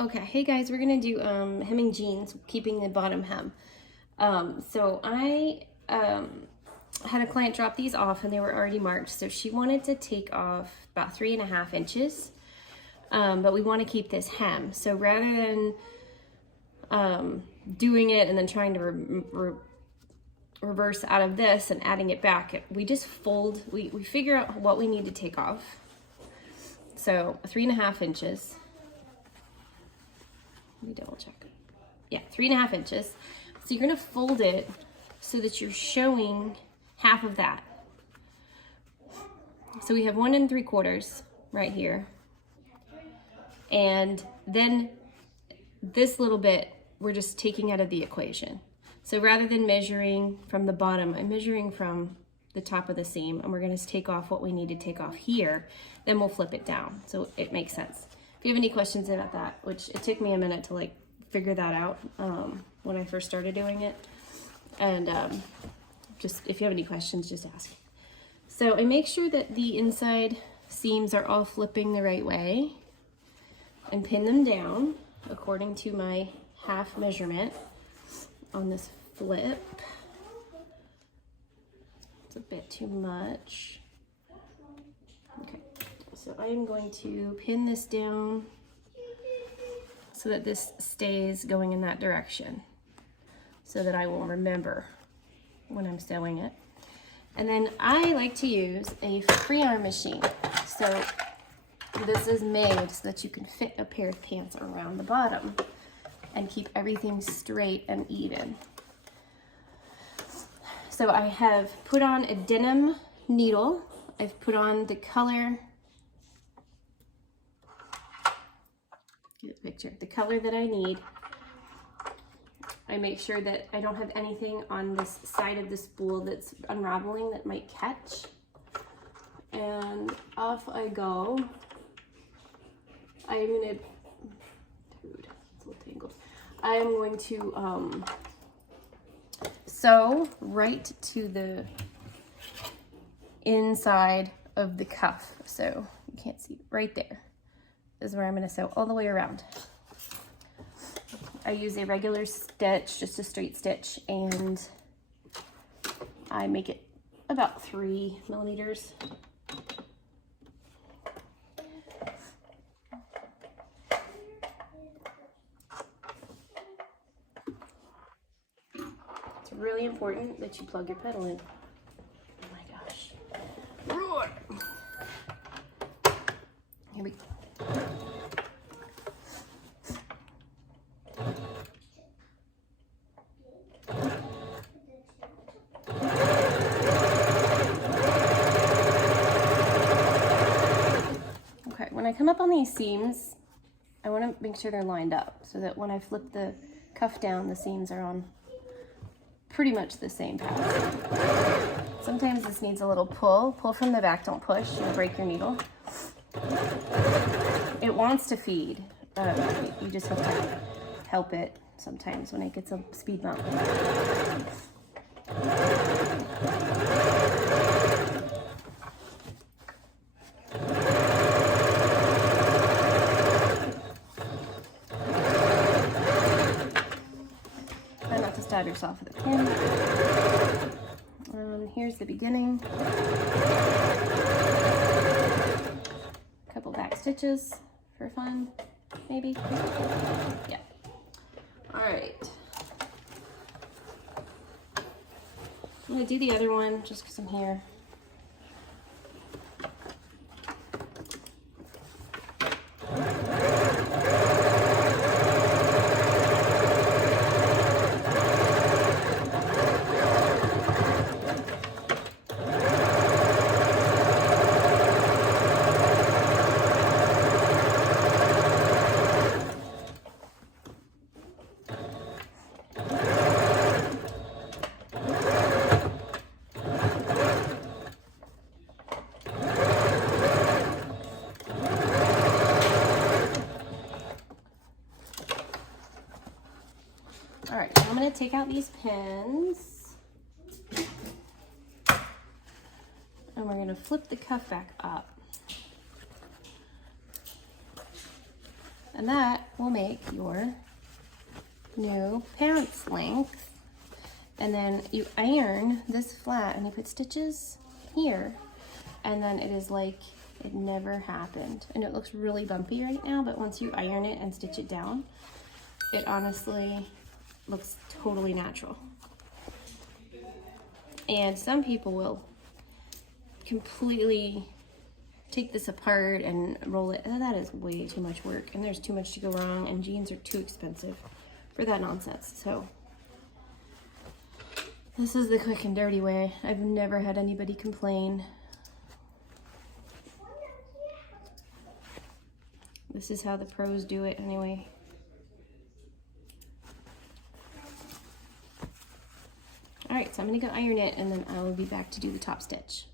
Okay, hey guys, we're gonna do hemming jeans, keeping the bottom hem. So I had a client drop these off and they were already marked. So she wanted to take off about 3.5 inches, but we want to keep this hem. So rather than doing it and then trying to reverse out of this and adding it back, we just fold, we figure out what we need to take off. So 3.5 inches. Let me double check. Yeah, 3.5 inches. So you're gonna fold it so that you're showing half of that. So we have 1 3/4 right here. And then this little bit, we're just taking out of the equation. So rather than measuring from the bottom, I'm measuring from the top of the seam, and we're gonna take off what we need to take off here, then we'll flip it down. So it makes sense. If you have any questions about that, which it took me a minute to like figure that out when I first started doing it. And just if you have any questions, just ask. So I make sure that the inside seams are all flipping the right way and pin them down according to my half measurement on this flip. It's a bit too much. Okay, so I am going to pin this down so that this stays going in that direction so that I will remember when I'm sewing it. And then I like to use a free arm machine. So this is made so that you can fit a pair of pants around the bottom and keep everything straight and even. So I have put on a denim needle. I've put on the color, get a picture, the color that I need. I make sure that I don't have anything on this side of the spool that's unraveling that might catch. And off I go. I'm gonna, dude, it's a little tangled. I am going to sew right to the inside of the cuff. So you can't see, right there is where I'm gonna sew all the way around. I use a regular stitch, just a straight stitch, and I make it about 3 millimeters. It's really important that you plug your pedal in. Oh my gosh. Roar! Here we go. When I come up on these seams, I want to make sure they're lined up so that when I flip the cuff down, the seams are on pretty much the same pattern. Sometimes this needs a little pull. Pull from the back, don't push, you'll break your needle. It wants to feed. You just have to help it sometimes when it gets a speed bump. Stab yourself with a pin. Here's the beginning. A couple back stitches for fun, maybe. Yeah. All right. I'm gonna do the other one just because I'm here. All right, I'm gonna take out these pins and we're gonna flip the cuff back up. And that will make your new pants length. And then you iron this flat and you put stitches here, and then it is like it never happened. And it looks really bumpy right now, but once you iron it and stitch it down, it honestly looks totally natural. And some people will completely take this apart and roll it. Oh, that is way too much work, and there's too much to go wrong, and jeans are too expensive for that nonsense. So this is the quick and dirty way. I've never had anybody complain. This is how the pros do it anyway. All right, so I'm gonna go iron it, and then I will be back to do the top stitch.